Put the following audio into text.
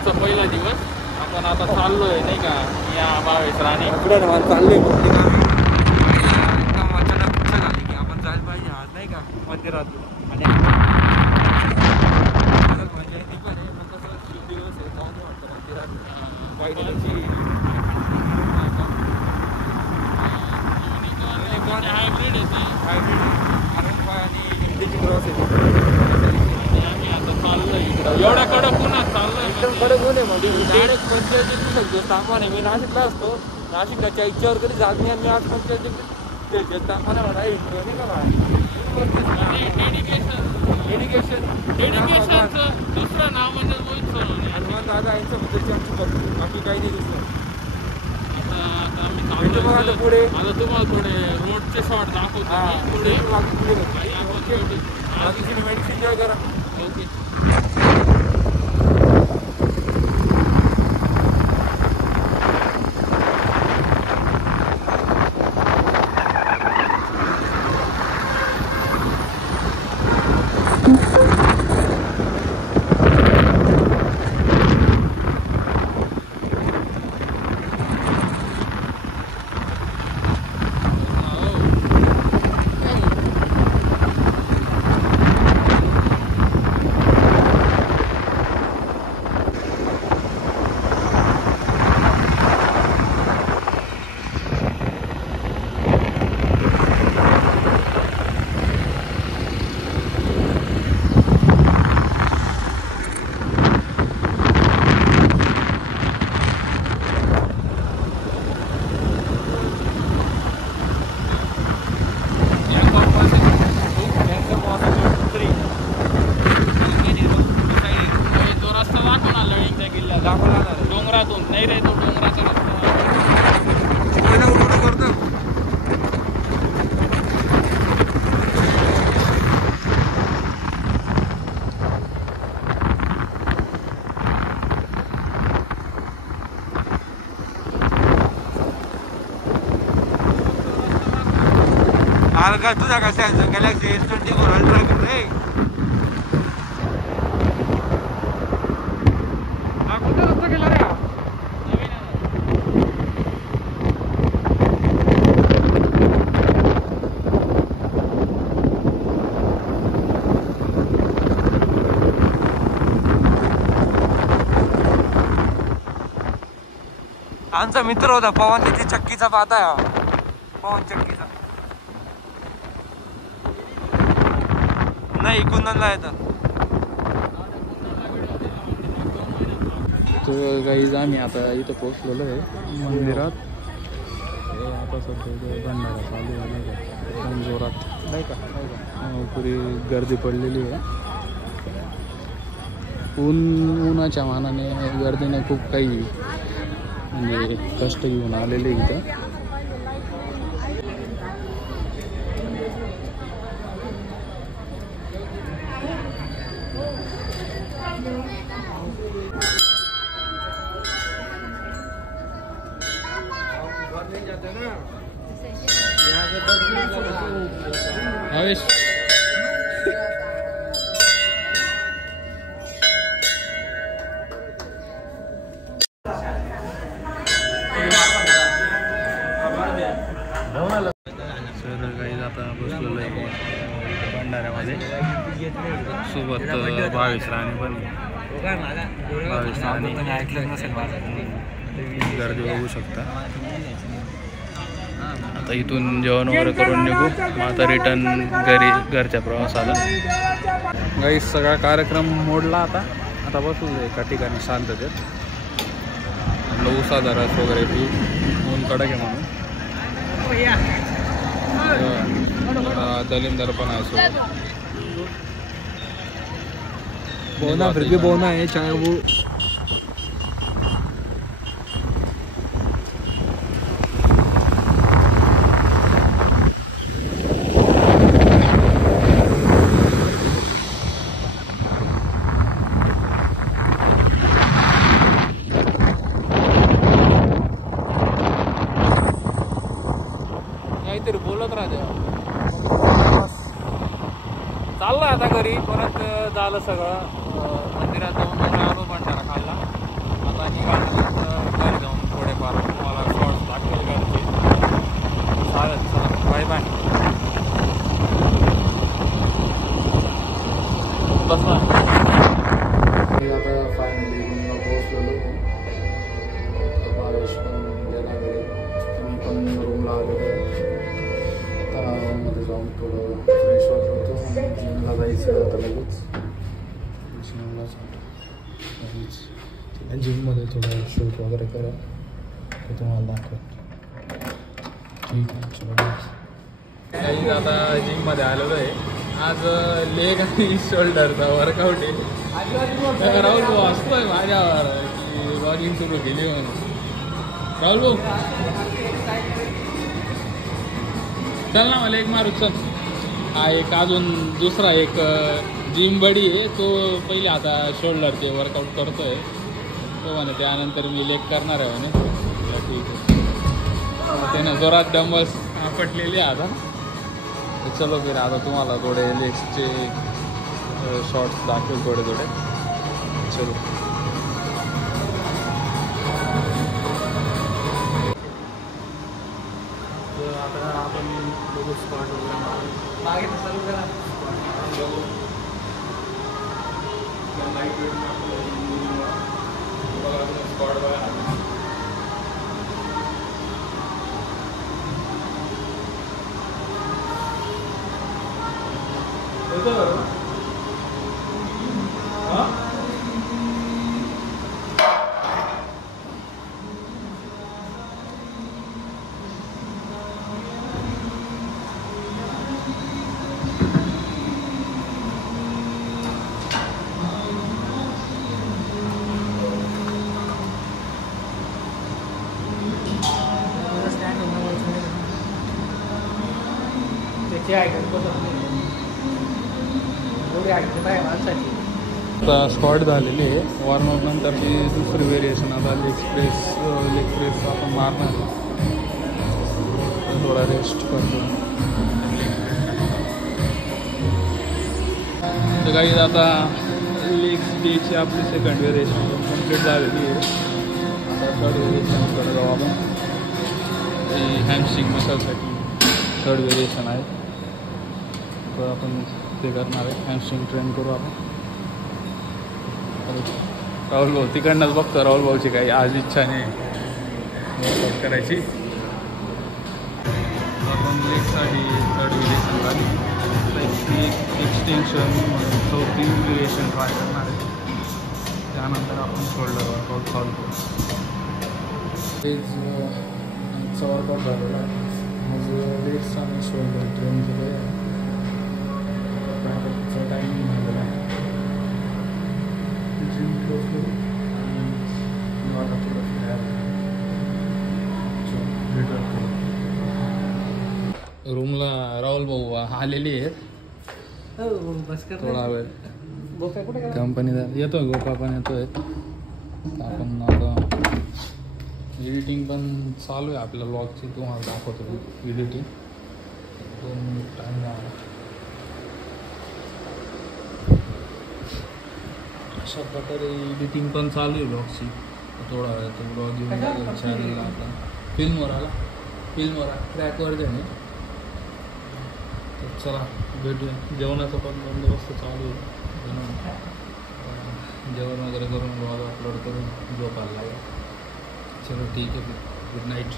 आमचा पहिला दिवस. आपण आता चाललोय नाही का या बावीस राणी चाललोय अचानक पुढचं झाली की आपण जायला पाहिजे आज नाही का मंदिरात. आणि दिवस आहे जाऊन वाटतं मंदिरात हायब्रिड येते आणि हिंदीची क्रॉस येते. आम्ही आता चाललोय इकडं एवढ्या कडक उन्हात चाललोय एकदम कडक ऊन आहे मग डायरेक्ट पंचायतीत तापमान आहे. मी नाशिकला असतो, नाशिकच्या इच्छावर कधी जात नाही आणि मी आज पंचायतीत तापमाना म्हणा नाही का डेडिकेशनचं दुसरं नाव म्हणजे मोहित सोनवणे. हनुमान दादा यांच्या बद्दलची आमची भक्ती, बाकी काही नाही दिसलं. आता पुढे आता तुम्हाला थोडे रोडचे शॉट दाखवतो पुढे बाकीची मेडिसिन एन्जॉय करा. ओके. डोंगरातून नाही रे तो डोंगराचा रस्ता. का तुझा कसा गॅलेक्सी S24 अल्ट्रा कर रे. हा कुठं रस्ता गेला रे. आमचा मित्र होता पवन, त्याची चक्कीचा पाहता पवन चक्कीचा नाही कुंदनला येतात. तर गाईज आम्ही आता इथं पोहोचलेलो आहे मंदिरात. आता सध्या भंडारा चालू आहे नाही का एकदम जोरात नाही का पुरी गर्दी पडलेली आहे. उन्हाच्या मानाने गर्दीने खूप काही म्हणजे कष्ट घेऊन आलेले इथं. आवेश सर काही आता बसलेलो आहे भंडाऱ्यामध्ये. सोबत 22 राणी पण 22 राणी ऐकलं नसेल गर्दी बघू शकता. आता इथून जेवण वगैरे करून निघू मग आता रिटर्न घरच्या प्रवासाला. गाईस सगळा कार्यक्रम मोडला आता बसू एका ठिकाणी शांततेत. उसाचा रस वगैरे पी ऊन कडक आहे म्हणून. दलिंदर पण आहे सोबत. बोना फिर भी बोना है चाहे वो काहीतरी बोलत राहते. चाललं आता घरी परत झालं सगळं. मंदिरात जाऊन आलो भंडारा खाल्ला. घरी जाऊन थोडेफार तुम्हाला शॉर्ट्स दाखवेल घरचे. चालेल, चला बाय बाय. बसा. आता फायनली रूमला पोहोचलेलो. बावेश पण गेला घरी, मी पण रूमला आलेलो. आता मध्ये जाऊन थोडं फ्रेश होतो आणि जिमला जायचं आता लगेच. जिममध्ये थोडं शूट वगैरे करा ते तुम्हाला दाखवतो. ठीक आहे, चलो. काही आता जिममध्ये आलेलो आहे. आज लेग आणि शोल्डरचा वर्कआउट आहे. राहुल भाऊ असतोय माझ्यावर की वॉकिंग सुरू केली म्हणून. राहुल भाऊ चल ना, मला एक मारू चल. हा एक अजून दुसरा एक जिम बडी आहे, तो पहिले आता शोल्डरचे वर्कआउट करतोय. तो म्हणे त्यानंतर मी लेग करणार आहे म्हणे. ठीक आहे, त्यानं जोरात डंबल्स आपटलेले आता. चलो फिर आता तुम्हाला थोडे लेग्सचे शॉर्ट्स दाखवेल थोडे थोडे. चलो. तर आता आपण बघू स्पॉट वगैरे मागे चालू करा. स्पॉट बघा. आता स्क्वॉट झालेली आहे. वॉर्मअप नंतरची दुसरी व्हेरिएशन आता लेग प्रेस आपण मारणार. थोडा रेस्ट करतो. तर काही आता लेग डेची आपली सेकंड व्हेरिएशन कंप्लीट झालेली आहे. आता थर्ड व्हेरिएशन करत जाऊ आपण. ही हॅमस्ट्रिंग मसलसाठी थर्ड व्हेरिएशन आहे. तर आपण ते करणार आहे. हॅमस्ट्रिंग ट्रेन करू आपण. राहुल भाऊ तिकडनंच बघतो. राहुल भाऊची काही आज इच्छा नाही वर्कआउट करायची. आपण लेगसाठी थर्ड व्हेरिएशन झाली. एक्सटेन्शन चौथी व्हेरिएशन ट्राय करणार आहे. त्यानंतर आपण शोल्डर वर्कआउट चालू करू. लेगचा वर्कआउट झालेला आहे. मग लेग्स आणि शोल्डर ट्रेन केलं आहे. टायमिंग झालेला आहे. जिम क्लोज करू आणि आता थोडं रूमला राहुल भाऊ आलेले आहेत. थोडा वेळ कंपनीचा येतोय. गोपा पण येतोय. आपण आता एडिटिंग पण चालू आहे आपल्या ब्लॉगची. तुम्हाला दाखवतो एडिटिंग. 2 मिनिट टाईम लागला. अशा प्रकारे एडिटिंग पण चालू आहे ब्लॉगची. थोडा वेळ तो ब्लॉग येऊन जाईल चॅनलला. आता फिल्मवर ट्रॅकवर जाणे. तर चला भेटूया. जेवणाचा पण बंदोबस्त चालू आहे. जेवण वगैरे करून ब्लॉग अपलोड करून झोपायला लागेल. चलो ठीक आहे. Good night.